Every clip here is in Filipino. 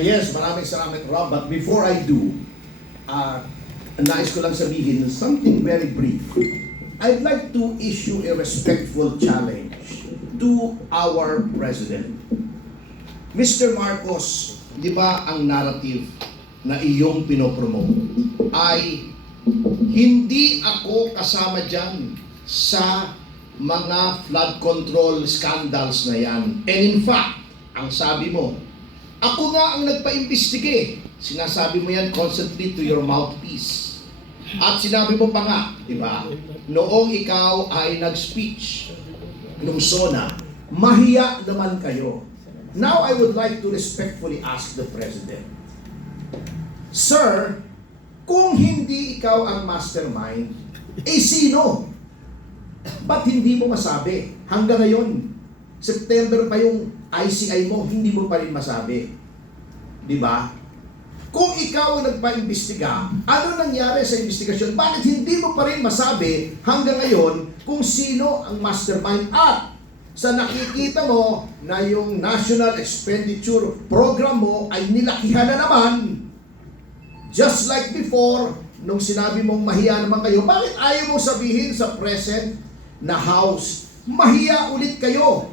Yes, maraming salamat, Rob. But before I do, nais ko lang sabihin something very brief. I'd like to issue a respectful challenge to our President. Mr. Marcos, di ba ang narrative na iyong pinopromote ay hindi ako kasama dyan sa mga flood control scandals na yan. And in fact, ang sabi mo, ako nga ang nagpa-imbestige. Sinasabi mo yan constantly to your mouthpiece. At sinabi mo pa nga, di ba, noong ikaw ay nag-speech nung SONA, mahiya naman kayo. Now I would like to respectfully ask the President, Sir, kung hindi ikaw ang mastermind, sino? Ba't hindi mo masabi? Hanggang ngayon, September pa yung ICI mo, hindi mo pa rin masabi. Di ba? Kung ikaw ang nagpa-imbestiga, ano nangyari sa investigasyon? Bakit hindi mo pa rin masabi hanggang ngayon kung sino ang mastermind? At sa nakikita mo na yung National Expenditure Program mo ay nilakihan na naman, just like before, nung sinabi mong mahiya naman kayo, bakit ayaw mo sabihin sa present na House, mahiya ulit kayo?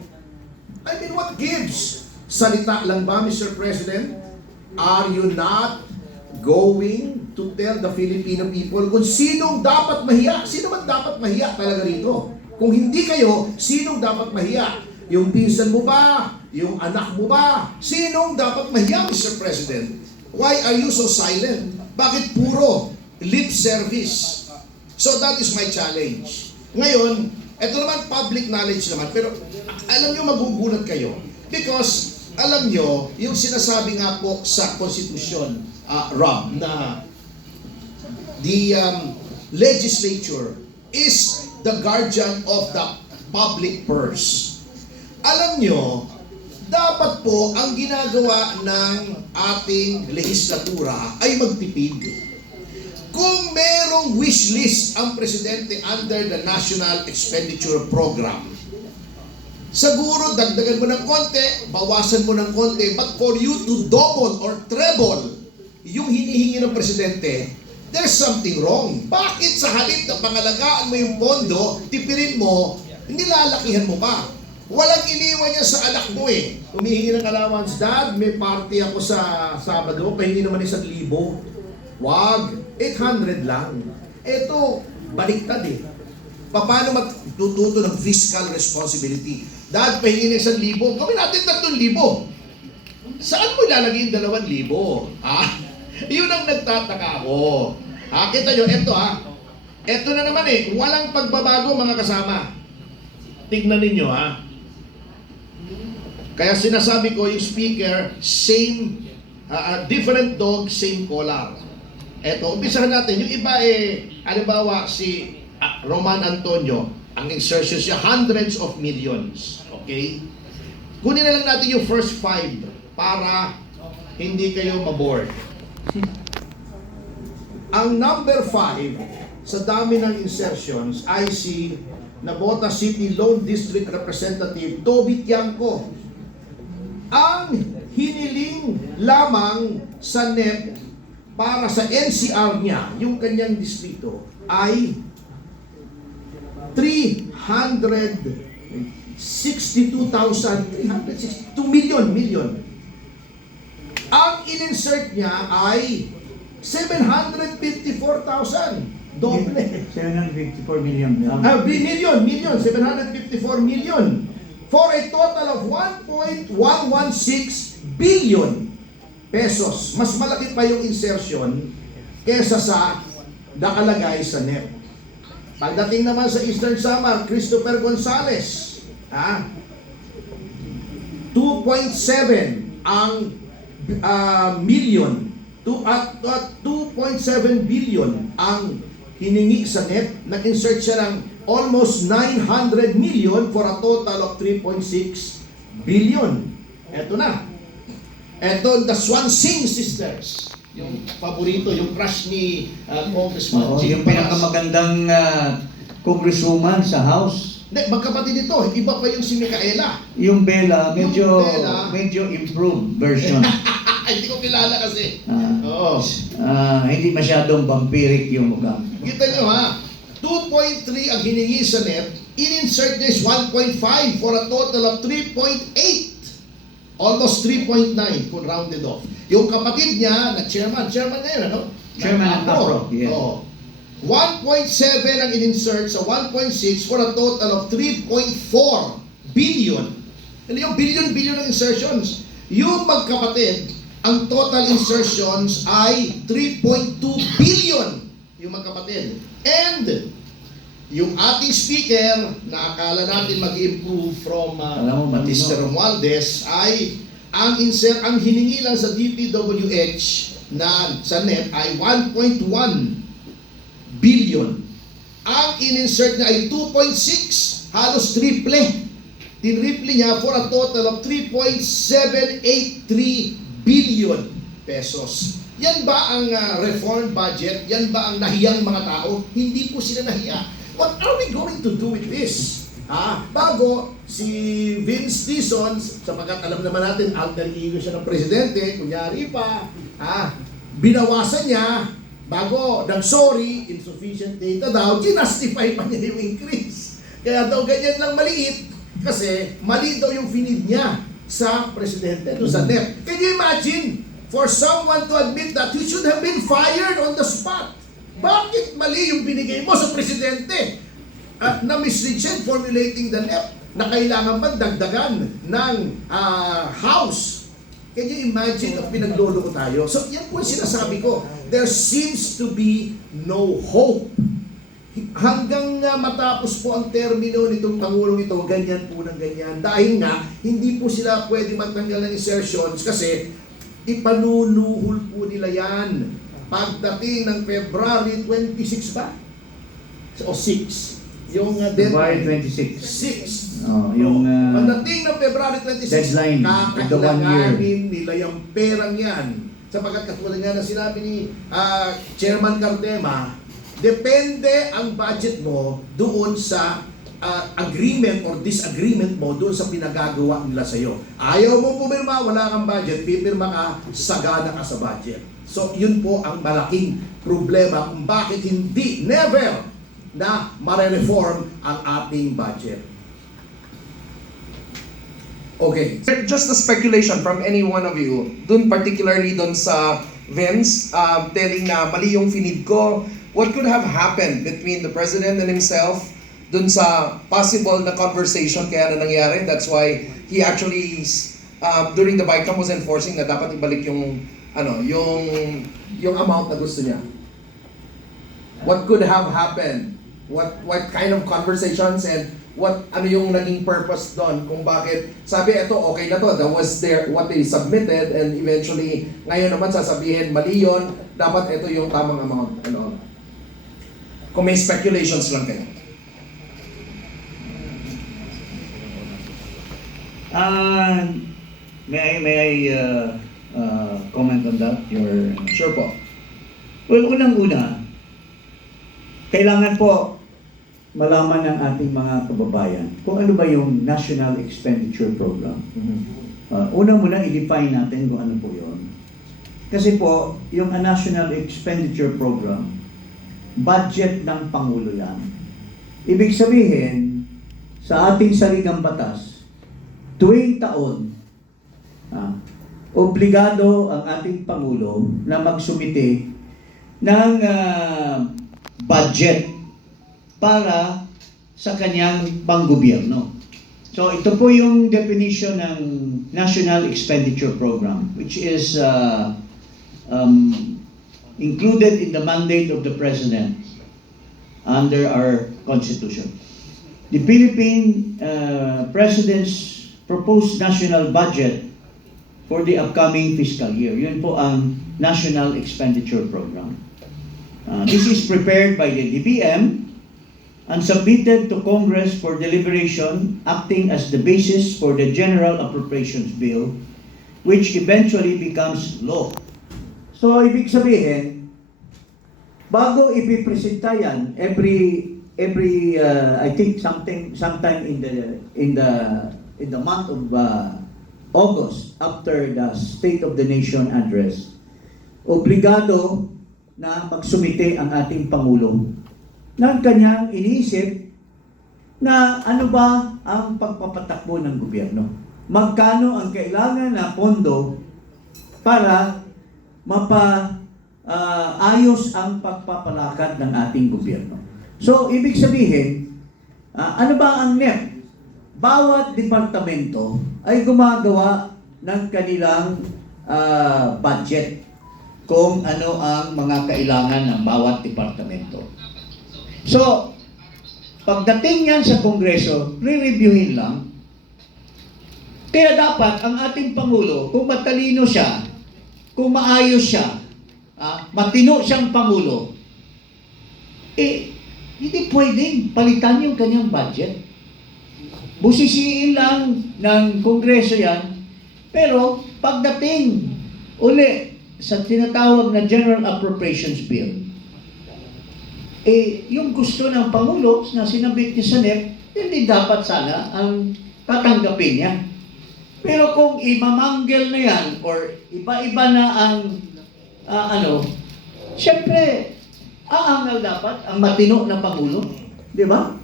I mean, what gives? Salita lang ba, Mr. President? Are you not going to tell the Filipino people kung sinong dapat mahiya? Sino man dapat mahiya talaga rito? Kung hindi kayo, sinong dapat mahiya? Yung pinsan mo ba? Yung anak mo ba? Sinong dapat mahiya, Mr. President? Why are you so silent? Bakit puro lip service? So that is my challenge. Ngayon, ito naman public knowledge naman, pero alam nyo magugulat kayo. Because alam nyo, yung sinasabi nga po sa Konstitusyon, Rob, na the legislature is the guardian of the public purse. Alam nyo, dapat po ang ginagawa ng ating legislatura ay magtipid. Kung merong wish list ang presidente under the National Expenditure Program, siguro dagdagan mo ng konti, bawasan mo ng konti, but for you to double or treble yung hinihingi ng presidente, there's something wrong. Bakit sa halip na pangalagaan mo yung pondo, tipirin mo, nilalakihan mo pa? Walang iniwan niya sa anak mo eh. Humihingi ng allowance, Dad, may party ako sa Sabado, pahingi naman 1,000. Wag, 800 lang. Ito, baliktad eh. Paano magtututo ng fiscal responsibility? Dad, pahingi ng 1,000, gawin natin 3,000. Saan mo ilalagay yung 2,000? Yun ang nagtataka ako. Kita nyo, eto Eto na naman eh, walang pagbabago mga kasama. Tignan ninyo Kaya sinasabi ko yung speaker, same, different dog, same collar. Eto, umpisahan natin. Yung iba halimbawa si Roman Antonio, ang insertion siya, hundreds of millions. Okay? Kunin na lang natin yung first 5 para hindi kayo maboard. Ang number 5 sa dami ng insertions ay si Nabota City Lone District Representative Toby Tiangco. Ang hiniling lamang sa NEP para sa NCR niya, yung kanyang distrito, ay 362,362 million. Ang in-insert niya ay 754,000. Doble. 754 million. Million, 754 million. For a total of 1.116 billion pesos. Mas malaki pa yung insertion kesa sa nakalagay sa NEP. Pagdating naman sa Eastern Samar, Christopher Gonzales, 2.7 ang million, 2.7 billion ang hiningi sa NEP. Nag-insert siya ng almost 900 million for a total of 3.6 billion. Eto na. Eto, the Swansing sisters. Yung paborito, yung crush ni Congressman Yung pinakamagandang congresswoman sa House. Hindi, magkapatid ito. Iba pa yung si Micaela. Yung Bella, Yung Bella, medyo improved version. Hindi ko kilala kasi. Ah. Oo. Hindi masyadong vampiric yung mukha. Kita nyo ha, 2.3 ang hiningi sa NEP, in-insert niya is 1.5 for a total of 3.8. Almost 3.9 kung rounded off. Yung kapatid niya, na chairman ngayon, ano? Chairman ng APRO, yeah. Oo. 1.7 ang in-insert sa 1.6 for a total of 3.4 billion. Ano yung billion ng insertions? Yung magkapatid, ang total insertions ay 3.2 billion yung magkapatid. And yung ating speaker na akala natin mag-improve from Alam mo, matino. Mr. Romualdez ay ang hiningi lang sa DPWH na sa NEP ay 1.1 billion. Ang in-insert niya ay 2.6, halos triple. Tinriple niya for a total of 3.783 billion pesos. Yan ba ang reform budget? Yan ba ang nahiyang mga tao? Hindi po sila nahiya. What are we going to do with this? Bago si Vince Dizon, sapagkat alam naman natin, alter ego siya ng presidente, kunyari pa, binawasan niya, bago nag-sorry, insufficient data daw, ginastify pa niya yung increase. Kaya daw ganyan lang maliit, kasi mali daw yung finid niya sa presidente, doon sa NEP. Can you imagine, for someone to admit that he should have been fired on the spot? Bakit mali yung binigay mo sa presidente? Na misread siya formulating the NEP na kailangan ba dagdagan ng House? Can you imagine ang pinaglolo ko tayo? So yan po ang sinasabi ko. There seems to be no hope. Hanggang matapos po ang termino nitong Pangulong ito, ganyan po ng ganyan. Dahil nga, hindi po sila pwede magtanggal ng insertions kasi ipanunuhol po nila yan. Pagdating ng February 26 ba? O 6? Yung February deadline. 26. 6. Yung Pagdating ng February 26, deadline of the 1 year. kakailanganin nila yung perang yan. Sapagkat katulad nga na sinabi ni Chairman Cardema, depende ang budget mo doon sa agreement or disagreement mo doon sa pinagagawa nila sa iyo. Ayaw mo pumirma, wala kang budget, pipirma ka, sagana ka sa budget. So yun po ang malaking problema kung bakit hindi, never, na mare-reform ang ating budget. Okay. Just a speculation from any one of you, particularly dun sa Vince, telling na mali yung finid ko, what could have happened between the President and himself dun sa possible na conversation kaya na nangyari? That's why he actually, during the BICAM was enforcing na dapat ibalik yung, yung amount na gusto niya. What could have happened? What kind of conversations and ano yung naging purpose doon kung bakit sabi ito okay na to, that was what they submitted, and eventually ngayon naman sasabihin mali yun, dapat ito yung tamang amount, kung may speculations lang kayo. May I comment on that? Sure po. Well, unang-una, kailangan po malaman ng ating mga kababayan kung ano ba yung National Expenditure Program. Una muna i-define natin kung ano po yun. Kasi po, yung National Expenditure Program, budget ng Pangulo yan. Ibig sabihin, sa ating saligang batas, tuwing taon, obligado ang ating Pangulo na magsumite ng budget para sa kanyang panggobyerno. So ito po yung definition ng National Expenditure Program, which is included in the mandate of the President under our Constitution. The Philippine President's proposed national budget for the upcoming fiscal year. Yun po ang National Expenditure Program. This is prepared by the DBM and submitted to Congress for deliberation, acting as the basis for the General Appropriations Bill, which eventually becomes law. So, ibig sabihin, bago ipipresenta yan, every I think sometime in the month of August, after the State of the Nation address, obligado na magsumite ang ating Pangulo ng kanyang iniisip na ano ba ang pagpapatakbo ng gobyerno. Magkano ang kailangan na pondo para ayos ang pagpapalakad ng ating gobyerno. So, ibig sabihin, ano ba ang NEP? Bawat departamento ay gumagawa ng kanilang budget kung ano ang mga kailangan ng bawat departamento. So, pagdating yan sa Kongreso, re-reviewin lang. Kaya dapat ang ating Pangulo, kung matalino siya, kung maayos siya, matino siyang Pangulo, hindi pwedeng palitan yung kanyang budget. Busisiin lang ng Kongreso yan, pero pagdating uli sa tinatawag na General Appropriations Bill, yung gusto ng Pangulo na sinabit niya sa NEP, hindi dapat sana ang tatanggapin niya. Pero kung imamanggel na yan, or iba-iba na ang siyempre, aangal dapat ang matino na Pangulo. Di ba?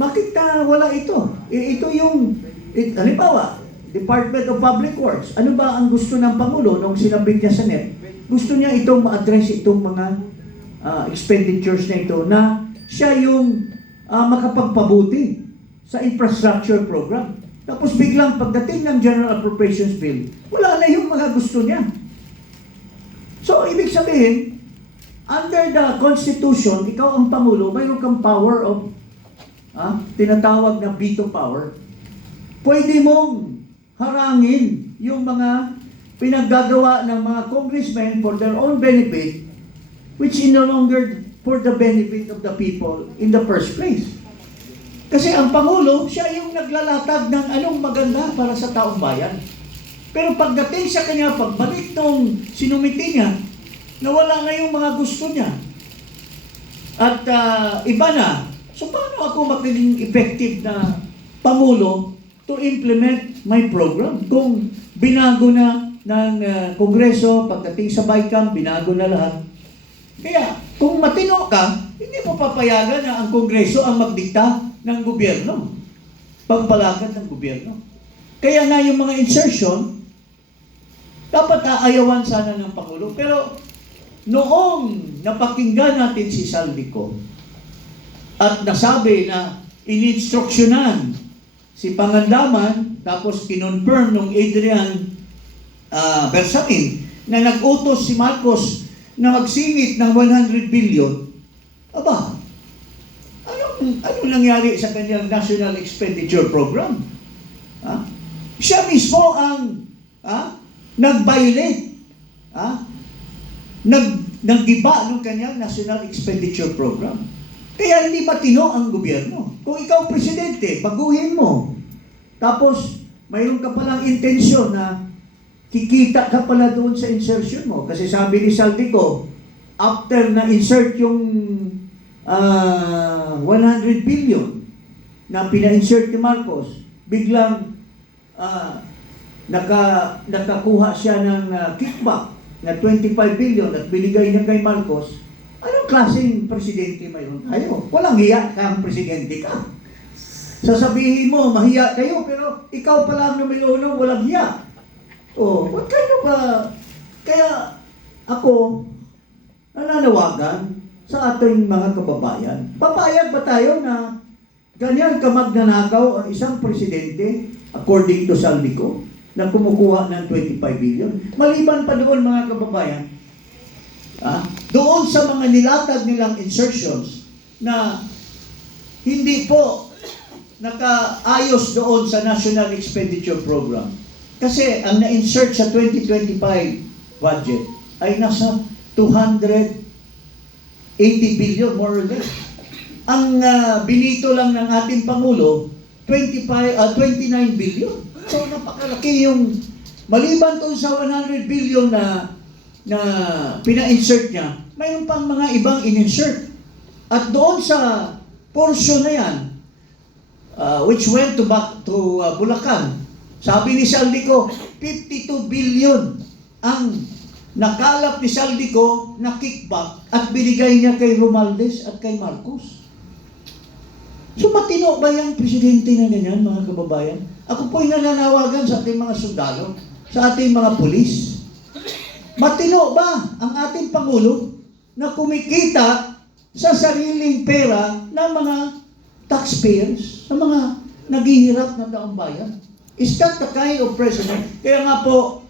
Bakit wala ito? Ito yung, halimbawa, Department of Public Works. Ano ba ang gusto ng Pangulo nung sinabit niya sa NEP? Gusto niya itong ma-address itong mga expenditures na ito na siya yung makapagpabuti sa infrastructure program. Tapos biglang pagdating ng General Appropriations Bill, wala na yung mga gusto niya. So, ibig sabihin, under the Constitution, ikaw ang Pangulo, mayroon kang power of tinatawag na veto power. Pwede mong harangin yung mga pinaggagawa ng mga congressmen for their own benefit, which is no longer for the benefit of the people in the first place. Kasi ang Pangulo, siya yung naglalatag ng anong maganda para sa taong bayan. Pero pagdating sa kanya, pagbalik nung sinumiti niya, nawala na yung mga gusto niya. At iba na. So paano ako magiging effective na Pangulo to implement my program? Kung binago na ng Kongreso, pagdating sa BICAM, binago na lahat. Kaya, kung matino ka, hindi mo papayagan na ang Kongreso ang magdikta ng gobyerno. Pagpalakad ng gobyerno. Kaya na yung mga insertion, dapat aayawan sana ng Pangulo. Pero, noong napakinggan natin si Saldico, at nasabi na ininstruksyonan si Pangandaman, tapos kinonfirm nung Adrian Bersamin na nag-utos si Marcos na magsingit ng 100 billion, aba, anong nangyari sa kanyang National Expenditure Program? Siya mismo ang nag-violate, nag-giba ng kanyang National Expenditure Program. Kaya hindi matino ang gobyerno. Kung ikaw presidente, baguhin mo. Tapos, mayroon ka palang intensyon na kikita ka pala doon sa insertion mo. Kasi sabi ni Saldico, after na-insert yung 100 billion na pina-insert ni Marcos, biglang nakakuha siya ng kickback na 25 billion at binigay niya kay Marcos. Anong klaseng presidente mayroon tayo? Walang hiya kang presidente ka. Sasabihin mo, mahiya kayo, pero ikaw pala ang numero 1, walang hiya. What kind of Kaya ako, nananawagan sa ating mga kababayan. Papayag ba tayo na ganyan kamagnanakaw ang isang presidente, according to Saldico, na kumukuha ng 25 billion? Maliban pa doon, mga kababayan, doon sa mga nilatag nilang insertions na hindi po nakaayos doon sa National Expenditure Program. Kasi ang na-insert sa 2025 budget ay nasa 280 billion, more or less. Ang binito lang ng ating Pangulo, 29 billion. So napakalaki yung, maliban doon sa 100 billion na pina-insert niya, mayroon pang mga ibang in-insert. At doon sa portion na yan, which went back to Bulacan, Sabi ni Saldico, 52 billion ang nakalap ni Saldico na kickback at binigay niya kay Romualdez at kay Marcos. So matino ba yung presidente na ganyan, mga kababayan? Ako po'y nananawagan sa ating mga sundalo, sa ating mga pulis. Matino ba ang ating Pangulo na kumikita sa sariling pera ng mga taxpayers, sa mga naghihirap na taong bayan? Is that the kind of president? Kaya nga po,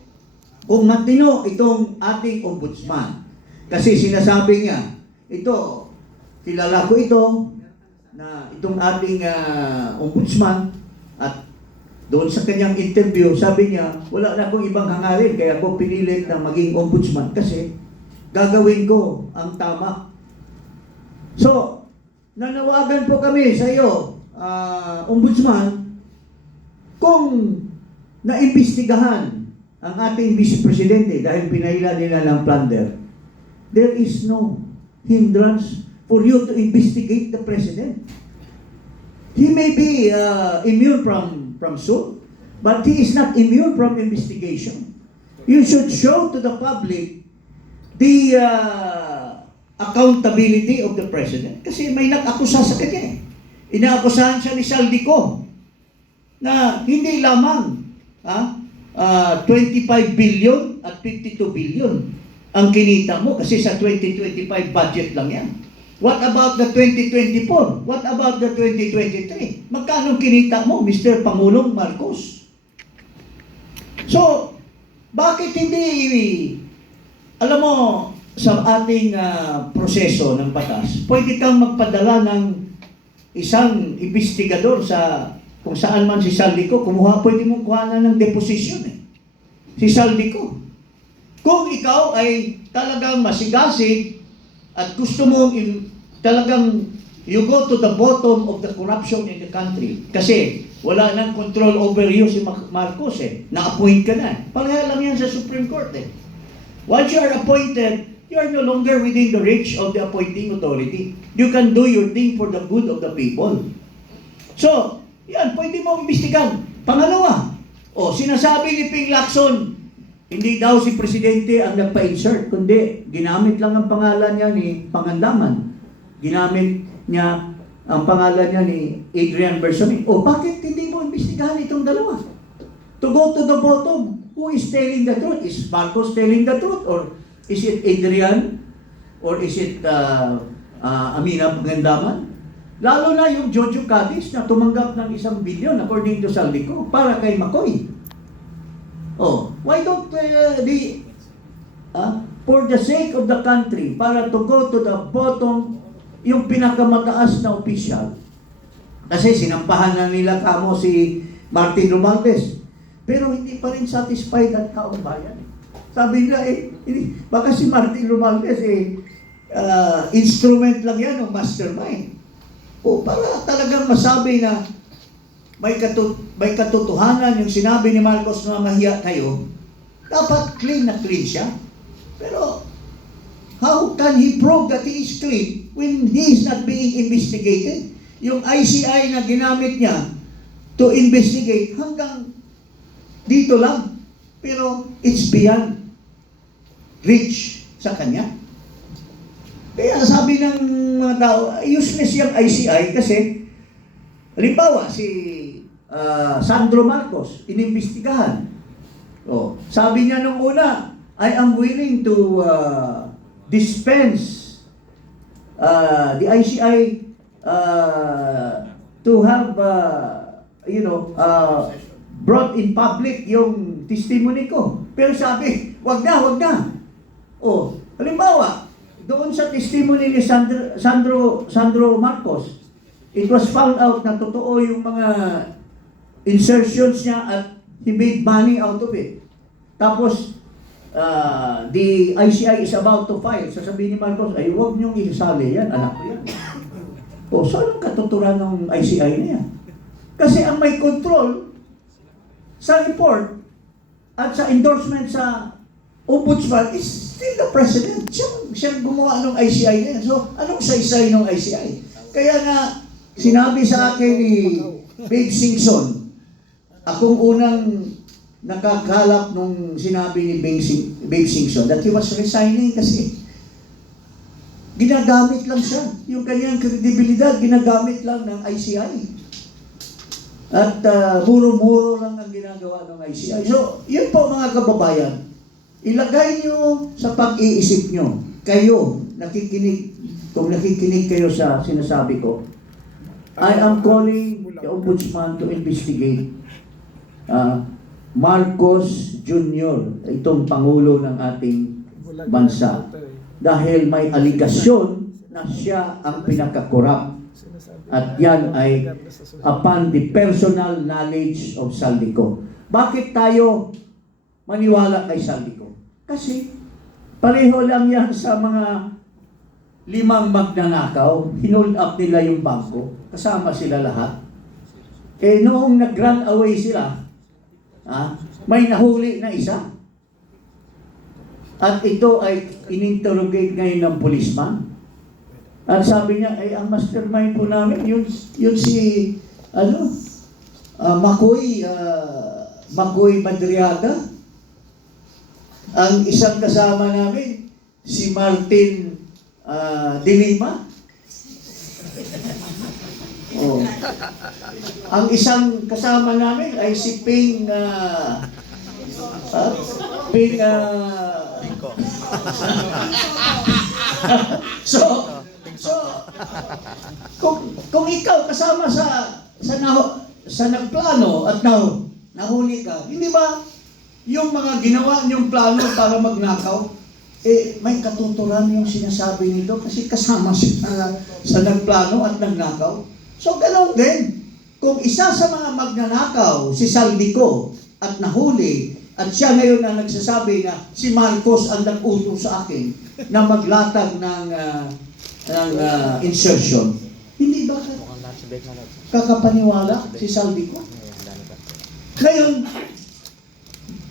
kung matino itong ating ombudsman, kasi sinasabi niya, ito, kilala ko ito, na itong ating ombudsman, at doon sa kanyang interview, sabi niya, wala na akong ibang hangarin, kaya ako pinilit na maging ombudsman kasi gagawin ko ang tama. So, nanawagan po kami sa iyo, ombudsman, kung naimbestigahan ang ating vice presidente dahil pinahila nila ng plunder, there is no hindrance for you to investigate the president. He may be immune from suit, but he is not immune from investigation. You should show to the public the accountability of the president. Kasi may nag-akusa sa kanya. Inaakusahan siya ni Saldico na hindi lamang 25 billion at 52 billion ang kinita mo kasi sa 2025 budget lang yan. What about the 2024? What about the 2023? Magkano kinita mo, Mr. Pangulong Marcos? So, bakit hindi, alam mo, sa ating proseso ng batas, pwede kang magpadala ng isang investigador sa kung saan man si Saldico, pwede mong kuhanan ng deposition si Saldico. Kung ikaw ay talagang masigasig at gusto mong talagang you go to the bottom of the corruption in the country. Kasi wala nang control over you si Marcos Na-appoint ka na. Pareha lang yan sa Supreme Court Once you are appointed, you are no longer within the reach of the appointing authority. You can do your thing for the good of the people. So, yan, pwede mo imbestigan. Pangalawa, sinasabi ni Ping Lacson, hindi daw si Presidente ang nagpa-insert, kundi ginamit lang ang pangalan niya ni Pangandaman. Ginamit niya ang pangalan niya ni Adrian Bersamin. Bakit hindi mo imbestigahan itong dalawa? To go to the bottom, who is telling the truth? Is Marcos telling the truth? Or is it Adrian? Or is it Amina Pangandaman? Lalo na yung Jojo Cadiz na tumanggap ng 1 billion according to Saldico para kay McCoy. Why don't for the sake of the country, para to go to the bottom, yung pinakamataas na opisyal, kasi sinampahan na nila kamo si Martin Romualdez, pero hindi pa rin satisfied ang taong bayan. Sabi nila, baka si Martin Romualdez, instrument lang yan ng mastermind. Para talagang masabi na may katotohanan yung sinabi ni Marcos na mahiya kayo, dapat clean na clean siya. Pero, how can he prove that he is clean when he is not being investigated? Yung ICI na ginamit niya to investigate hanggang dito lang. Pero, it's beyond reach sa kanya. Kaya sabi ng mga tao, useless yung ICI kasi, halimbawa, si Sandro Marcos, inimbestigahan. Sabi niya nung una, I am willing to dispense the ICI to have, brought in public yung testimony ko. Pero sabi, wag na. Halimbawa, doon sa testimony ni Sandro Marcos, it was found out na totoo yung mga insertions niya at he made money out of it. Tapos, the ICI is about to file. Sasabihin ni Marcos, ay huwag niyong isali yan, anak ko yan. Saan ang katuturan ng ICI na yan? Kasi ang may control sa report at sa endorsement sa ombudsman is still the president. Siya gumawa ng ICI na yan. So, anong saysay ng ICI? Kaya nga, sinabi sa akin ni Babe Singson, akong unang nakakalap nung sinabi ni Babe Singson that he was resigning kasi ginagamit lang siya. Yung kanyang kredibilidad, ginagamit lang ng ICI. At muro-muro lang ang ginagawa ng ICI. So, yun po mga kababayan. Ilagay nyo sa pag-iisip nyo. Kayo, nakikinig, kung nakikinig kayo sa sinasabi ko, I am calling the Ombudsman to investigate Marcos Jr., itong Pangulo ng ating bansa. Dahil may aligasyon na siya ang pinakakorap. At yan ay upon the personal knowledge of Saldico. Bakit tayo maniwala kay Saldico? Kasi pareho lang yan sa mga 5 magnanakaw. Hinold up nila yung bangko. Kasama sila lahat. Eh noong nag-run away sila, may nahuli na isa. At ito ay ininterrogate ngayon ng policeman. At sabi niya, ay ang mastermind po namin, yun si, Makoy Madriaga. Ang isang kasama namin, si Martin De Lima. Oh. Ang isang kasama namin ay si Ping So kung ikaw kasama sa nagplano at nahuli ka, hindi ba yung mga ginawa niyong plano para magnakaw, may katuturan yung sinasabi nito kasi kasama siya sa nagplano at nagnakaw. So ganoon din, kung isa sa mga magnanakaw, si Saldico, at nahuli, at siya ngayon na nagsasabi na si Marcos ang nag-utos sa akin na maglatag ng insertion, hindi ba kakapaniwala si Saldico? Ngayon,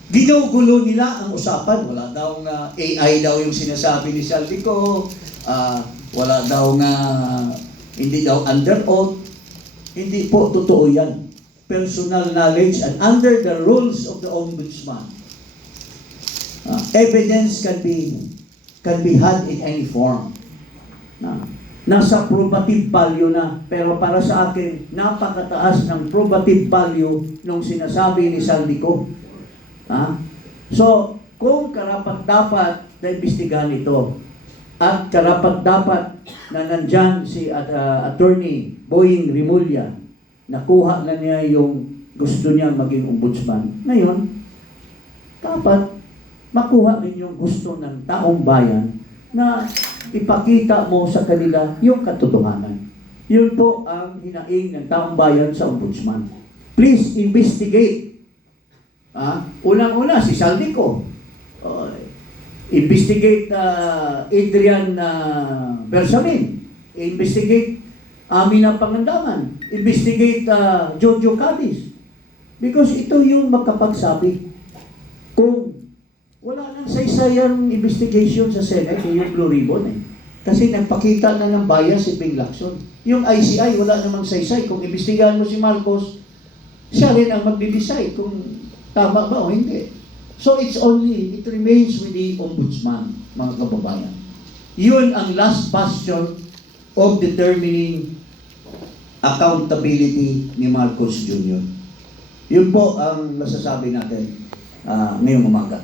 ginugulo nila ang usapan. Wala daw na AI daw yung sinasabi ni Saldico, wala daw na hindi daw under oath. Hindi po totoo yan. Personal knowledge and under the rules of the Ombudsman, evidence can be had in any form. Nasa probative value na, pero para sa akin, napakataas ng probative value nung sinasabi ni Saldico. So, kung karapat-dapat na imbestigahan ito, at karapat-dapat na nandyan si Attorney Boying Rimulya, nakuha na niya yung gusto niya maging ombudsman. Ngayon, dapat makuha rin yung gusto ng taong bayan na ipakita mo sa kanila yung katotohanan. Yun po ang hinaing ng taong bayan sa ombudsman. Please investigate. Unang-una, si Saldico. Investigate Adrian Bersamin. Investigate Amina Pangandaman. Investigate Jojo Cadiz. Because ito yung makapagsabi. Kung wala nang saysayang investigation sa Senate, yung Blue Ribbon Kasi nagpakita na ng bias si Bing Lacson. Yung ICI, wala namang saysay. Kung imbestigahan mo si Marcos, siya rin ang magde-decide kung tama ba o hindi. So it remains with the Ombudsman, mga kababayan. Yun ang last bastion of determining accountability ni Marcos Jr. Yun po ang masasabi natin ngayong umaga.